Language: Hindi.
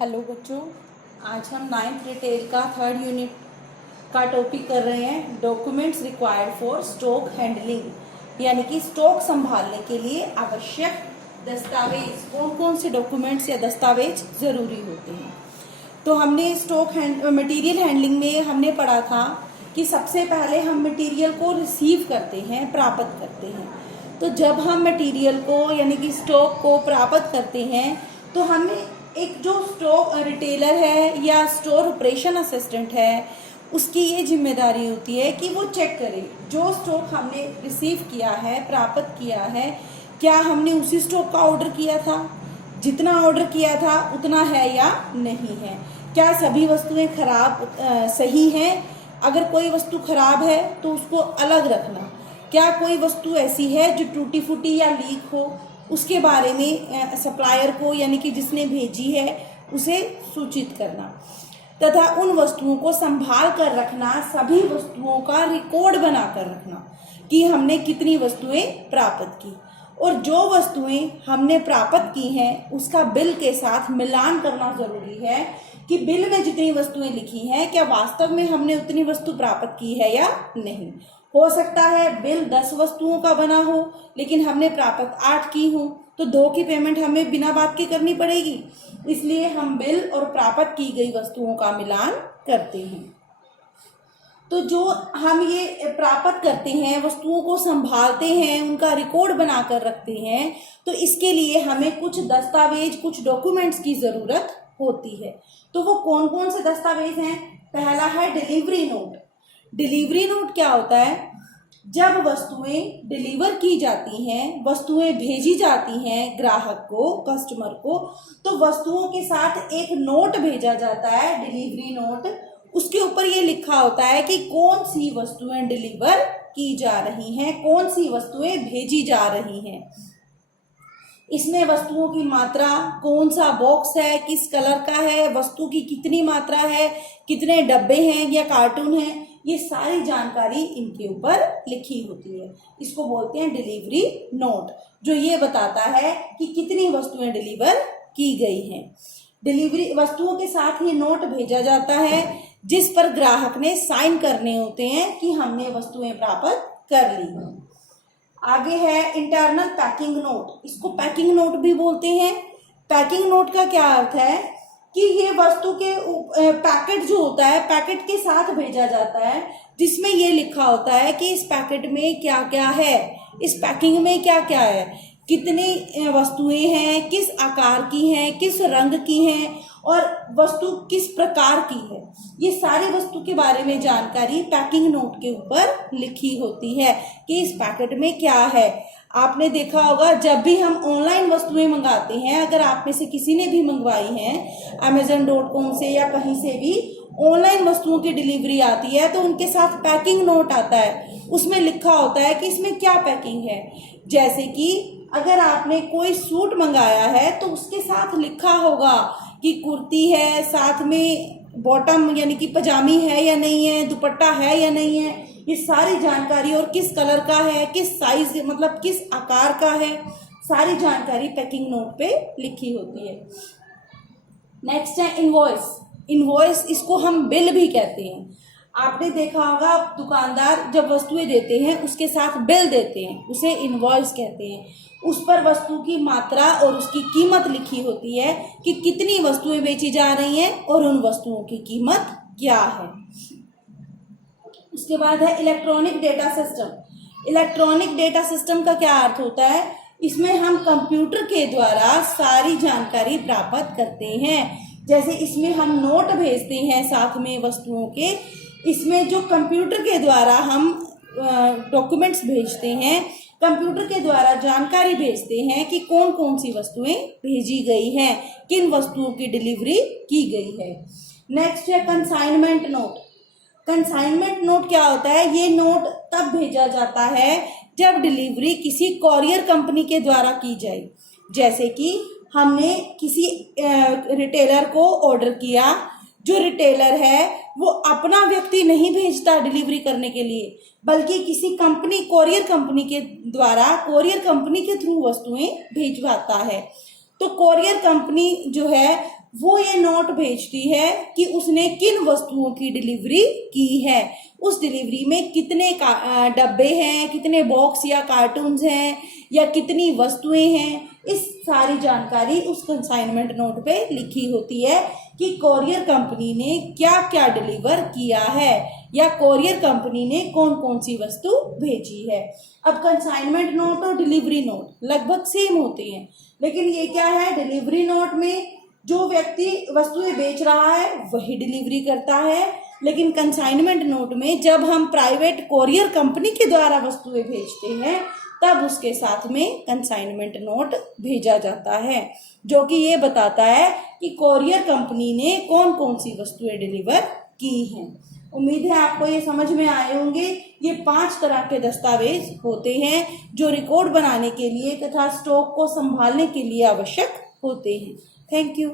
हेलो बच्चों, आज हम 9th रिटेल का 3rd यूनिट का टॉपिक कर रहे हैं। Documents required for stock handling, यानी कि स्टॉक संभालने के लिए आवश्यक दस्तावेज। कौन कौन से डॉक्यूमेंट्स या दस्तावेज ज़रूरी होते हैं। तो हमने स्टॉक मटेरियल हैंडलिंग में हमने पढ़ा था कि सबसे पहले हम मटेरियल को रिसीव करते हैं, प्राप्त करते हैं। तो जब हम मटेरियल को यानी कि स्टॉक को प्राप्त करते हैं तो हमें एक जो स्टॉक रिटेलर है या स्टोर ऑपरेशन असिस्टेंट है, उसकी ये जिम्मेदारी होती है कि वो चेक करे जो स्टॉक हमने रिसीव किया है, प्राप्त किया है, क्या हमने उसी स्टॉक का ऑर्डर किया था, जितना ऑर्डर किया था उतना है या नहीं है, क्या सभी वस्तुएं खराब सही हैं, अगर कोई वस्तु खराब है तो उसको अलग रखना, क्या कोई वस्तु ऐसी है जो टूटी फूटी या लीक हो, उसके बारे में सप्लायर को यानी कि जिसने भेजी है उसे सूचित करना, तथा उन वस्तुओं को संभाल कर रखना, सभी वस्तुओं का रिकॉर्ड बनाकर रखना कि हमने कितनी वस्तुएं प्राप्त की, और जो वस्तुएं हमने प्राप्त की हैं उसका बिल के साथ मिलान करना जरूरी है कि बिल में जितनी वस्तुएं लिखी हैं क्या वास्तव में हमने उतनी वस्तु प्राप्त की है या नहीं। हो सकता है बिल 10 वस्तुओं का बना हो लेकिन हमने प्राप्त 8 की हो, तो 2 की पेमेंट हमें बिना बात के करनी पड़ेगी। इसलिए हम बिल और प्राप्त की गई वस्तुओं का मिलान करते हैं। तो जो हम ये प्राप्त करते हैं, वस्तुओं को संभालते हैं, उनका रिकॉर्ड बनाकर रखते हैं, तो इसके लिए हमें कुछ दस्तावेज, कुछ डॉक्यूमेंट्स की जरूरत होती है। तो वो कौन कौन से दस्तावेज हैं? पहला है डिलीवरी नोट। डिलीवरी नोट क्या होता है? जब वस्तुएं डिलीवर की जाती हैं, वस्तुएं भेजी जाती हैं ग्राहक को, कस्टमर को, तो वस्तुओं के साथ एक नोट भेजा जाता है, डिलीवरी नोट। उसके ऊपर ये लिखा होता है कि कौन सी वस्तुएं डिलीवर की जा रही हैं, कौन सी वस्तुएं भेजी जा रही हैं। इसमें वस्तुओं की मात्रा, कौन सा बॉक्स है, किस कलर का है, वस्तु की कितनी मात्रा है, कितने डब्बे हैं या कार्टून हैं, ये सारी जानकारी इनके ऊपर लिखी होती है। इसको बोलते हैं डिलीवरी नोट, जो ये बताता है कि कितनी वस्तुएं डिलीवर की गई हैं। डिलीवरी वस्तुओं के साथ ये नोट भेजा जाता है जिस पर ग्राहक ने साइन करने होते हैं कि हमने वस्तुएं प्राप्त कर ली। आगे है इंटरनल पैकिंग नोट। इसको पैकिंग नोट भी बोलते हैं। पैकिंग नोट का क्या अर्थ है कि ये वस्तु के पैकेट जो होता है, पैकेट के साथ भेजा जाता है, जिसमें ये लिखा होता है कि इस पैकेट में क्या क्या है, इस पैकिंग में क्या क्या है, कितनी वस्तुएं हैं, किस आकार की हैं, किस रंग की हैं, और वस्तु किस प्रकार की है। ये सारी वस्तु के बारे में जानकारी पैकिंग नोट के ऊपर लिखी होती है कि इस पैकेट में क्या है। आपने देखा होगा जब भी हम ऑनलाइन वस्तुएं मंगाते हैं, अगर आप में से किसी ने भी मंगवाई हैं Amazon.com से या कहीं से भी ऑनलाइन वस्तुओं की डिलीवरी आती है, तो उनके साथ पैकिंग नोट आता है। उसमें लिखा होता है कि इसमें क्या पैकिंग है। जैसे कि अगर आपने कोई सूट मंगाया है तो उसके साथ लिखा होगा कि कुर्ती है, साथ में बॉटम यानी कि पजामी है या नहीं है, दुपट्टा है या नहीं है, ये सारी जानकारी, और किस कलर का है, किस साइज मतलब किस आकार का है, सारी जानकारी पैकिंग नोट पे लिखी होती है। नेक्स्ट है इनवॉइस। इनवॉइस, इसको हम बिल भी कहते हैं। आपने देखा होगा दुकानदार जब वस्तुएं देते हैं उसके साथ बिल देते हैं, उसे इनवॉइस कहते हैं। उस पर वस्तु की मात्रा और उसकी कीमत लिखी होती है कि कितनी वस्तुएं बेची जा रही हैं और उन वस्तुओं की कीमत क्या है। उसके बाद है electronic data system. Electronic data system का क्या अर्थ होता है? इसमें हम कंप्यूटर के द्वारा सारी जानकारी प्राप्त करते हैं। जैसे इसमें हम नोट भेजते हैं साथ में वस्तुओं के, इसमें जो कंप्यूटर के द्वारा हम डॉक्यूमेंट्स भेजते हैं, कंप्यूटर के द्वारा जानकारी भेजते हैं कि कौन कौन सी वस्तुएं भेजी गई हैं, किन वस्तुओं की डिलीवरी की गई है। नेक्स्ट है कंसाइनमेंट नोट। कंसाइनमेंट नोट क्या होता है? ये नोट तब भेजा जाता है जब डिलीवरी किसी कॉरियर कंपनी के द्वारा की जाए। जैसे कि हमने किसी रिटेलर को ऑर्डर किया, जो रिटेलर है वो अपना व्यक्ति नहीं भेजता डिलीवरी करने के लिए, बल्कि किसी कंपनी, कॉरियर कंपनी के द्वारा, कॉरियर कंपनी के थ्रू वस्तुएं भेजवाता है। तो कॉरियर कंपनी जो है वो ये नोट भेजती है कि उसने किन वस्तुओं की डिलीवरी की है, उस डिलीवरी में कितने डब्बे हैं, कितने बॉक्स या कार्टून्स हैं, या कितनी वस्तुएं हैं। इस सारी जानकारी उस कंसाइनमेंट नोट पे लिखी होती है कि कोरियर कंपनी ने क्या क्या डिलीवर किया है, या कोरियर कंपनी ने कौन कौन सी वस्तु भेजी है। अब कंसाइनमेंट नोट और डिलीवरी नोट लगभग सेम होते हैं, लेकिन ये क्या है, डिलीवरी नोट में जो व्यक्ति वस्तुएं बेच रहा है वही डिलीवरी करता है, लेकिन कंसाइनमेंट नोट में जब हम प्राइवेट कोरियर कंपनी के द्वारा वस्तुएं भेजते हैं तब उसके साथ में कंसाइनमेंट नोट भेजा जाता है, जो कि ये बताता है कि कोरियर कंपनी ने कौन कौन सी वस्तुएं डिलीवर की हैं। उम्मीद है आपको ये समझ में आए होंगे। ये 5 तरह के दस्तावेज होते हैं जो रिकॉर्ड बनाने के लिए तथा स्टॉक को संभालने के लिए आवश्यक होते हैं। Thank you.